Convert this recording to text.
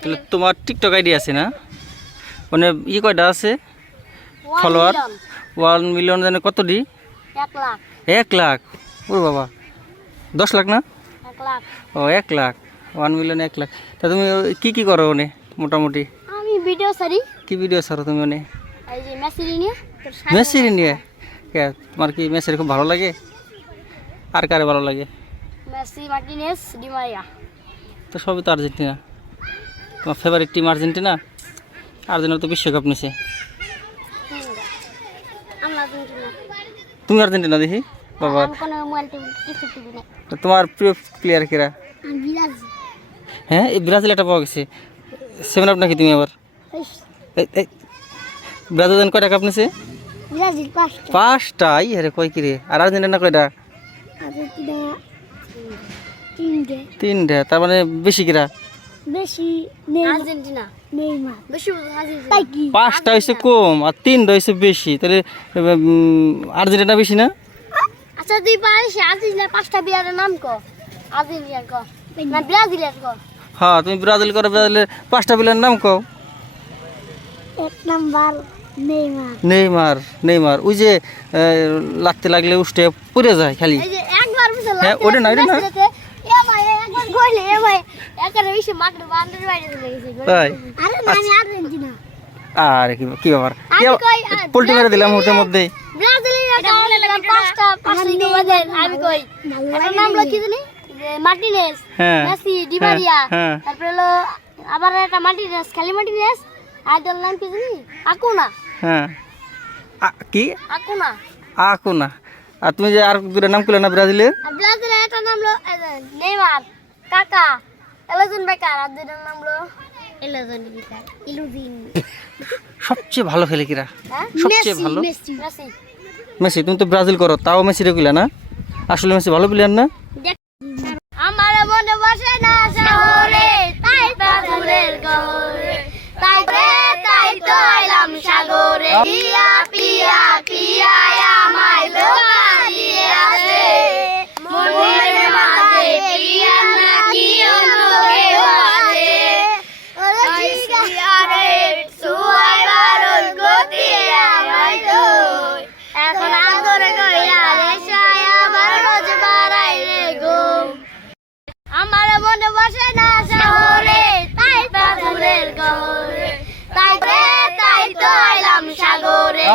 তাহলে তোমার TikTok ID আছে না? মানে ই কয়টা আছে? ফলোয়ার ওয়ান মিলিয়ন জানে কত ডি এক লাখ। ওর বাবা। দশ লাখ না? ও এক লাখ। ওয়ান মিলিয়ন এক লাখ। তা তুমি কি কি করো ওনে মোটামুটি? আমি ভিডিও সারি কি ভিডিও ছাড়ো তুমি ওনে? মেসির নিয়ে কে তোমার কি মেসির খুব ভালো লাগে? আর কারে ভালো লাগে? মেসি মার্টিনেস ডিমারিয়া তো সবই তো আর্জেন্টিনা। তোমার ফেভারিট টিম আর্জেন্টিনা? আর্জেন্টিনা তো বিশ্বকাপ নিছে। আমরা তুমি আর্জেন্টিনা দেখি? বাবা। তোমার প্রিয় প্লেয়ার কেরা? হ্যাঁ এই ব্রাজিল একটা পাওয়া গেছে। সেভেন আপ নাকি তুমি আবার? ব্রাজিল কয়টা কাপ নিছে? পাঁচটা? ই আরে কয় কিরে? আর আর্জেন্টিনা কয়টা? তিনটা তার মানে বেশি কিরা? বেশি আর্জেন্টিনা। নেইমার। বেশি তাই কি? পাঁচটা হয়েছে কম আর তিনটা হয়েছে বেশি। তাহলে আর্জেন্টিনা বেশি না? আচ্ছা তুই পারিস আর্জেন্টিনার পাঁচটা বিয়ারের নাম ক। আর্জেন্টিনার ক। না ব্রাজিলের ক। হ্যাঁ তুমি ব্রাজিল করো ব্রাজিলের পাঁচটা প্লেয়ার নাম কও। এক নাম্বার নেইমার। Neymar Neymar. ওই যে লাগতে লাগলে উষ্টে পড়ে যায় খালি। এই যে একবার বুঝে হ্যাঁ, ওটা না, ওটা না। ভাই একবার কইলে এ ভাই একারে বেশি মাকড় বান্ডার বাইরে চলে গেছে তাই? আরে না আমি আর্জেন্টিনা। আর কি কি ব্যাপার? আমি কই, আ, পোল্ট্রি মেরে দিলাম মুহূর্তের মধ্যে কি বাজে আমি কই? একটা নাম হলো কি জানি? যে মার্টিনেস। হ্যাঁ। মেসি ডিমারিয়া হ্যাঁ। তারপরে হলো আবার একটা মার্টিনেস খালি মার্টিনেস। আর তার নাম কি জানি? আকুনা। হ্যাঁ। আ, কি? আকুনা। আকো না আর তুমি যে আর দুটো নাম করলে না ব্রাজিলের? ব্রাজিলের একটা নাম হলো নেইমার। কাকা এলেজন বেকার আর দুটার নাম হলো? এলেজন বেকার ইলুদিন সবচেয়ে ভালো খেলে কিরা? হ্যাঁ? সবচেয়ে ভালো? মেসি। তুমি তো ব্রাজিল করো তাও মেসি রেগুলা না? আসলে মেসি ভালো প্লেয়ার না? আমার মনে বসে না শহরে তাই তো ফুলের গহরে তাই রে তাই তো এলাম সাগরে। কি মন বসে না শহরে তাই তো ফুলের গহরে। তাই তাই তো আইলাম সাগরে।